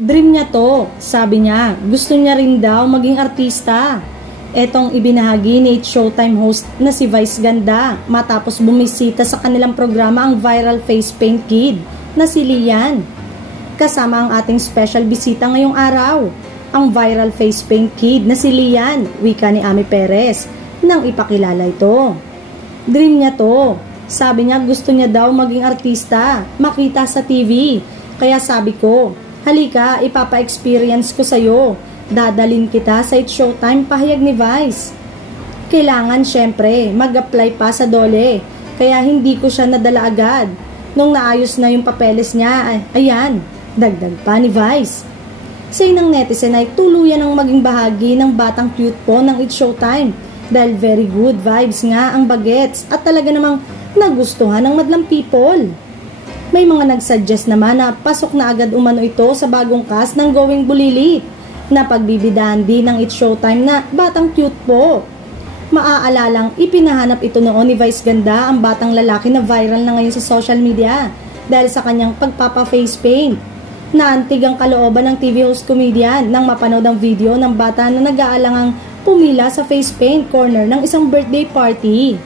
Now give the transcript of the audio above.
Dream niya to, sabi niya. Gusto niya rin daw maging artista. Etong ibinahagi ni Showtime host na si Vice Ganda matapos bumisita sa kanilang programa ang viral face paint kid na si Lian. Kasama ang ating special bisita ngayong araw, ang viral face paint kid na si Lian, wika ni Ami Perez, nang ipakilala ito. Dream niya to. Sabi niya gusto niya daw maging artista, makita sa TV. Kaya sabi ko, halika, ipapa-experience ko sa'yo. Dadalin kita sa It's Showtime, pahayag ni Vice. Kailangan syempre mag-apply pa sa DOLE, kaya hindi ko siya nadala agad. Nung naayos na yung papeles niya, ayan, dagdag pa ni Vice. Say ng netizen ay tuluyan ang maging bahagi ng batang cute po ng It's Showtime dahil very good vibes nga ang bagets at talaga namang nagustuhan ng madlang people. May mga nagsuggest naman na pasok na agad umano ito sa bagong cast ng Going Bulilit na pagbibidahan din ng It's Showtime na batang cute po. Maaalalang ipinahanap ito noon ni Vice Ganda ang batang lalaki na viral na ngayon sa social media dahil sa kanyang pagpapa-face paint. Naantig ang kalooban ng TV host comedian nang mapanood ang video ng bata na nag-aalangang pumila sa face paint corner ng isang birthday party.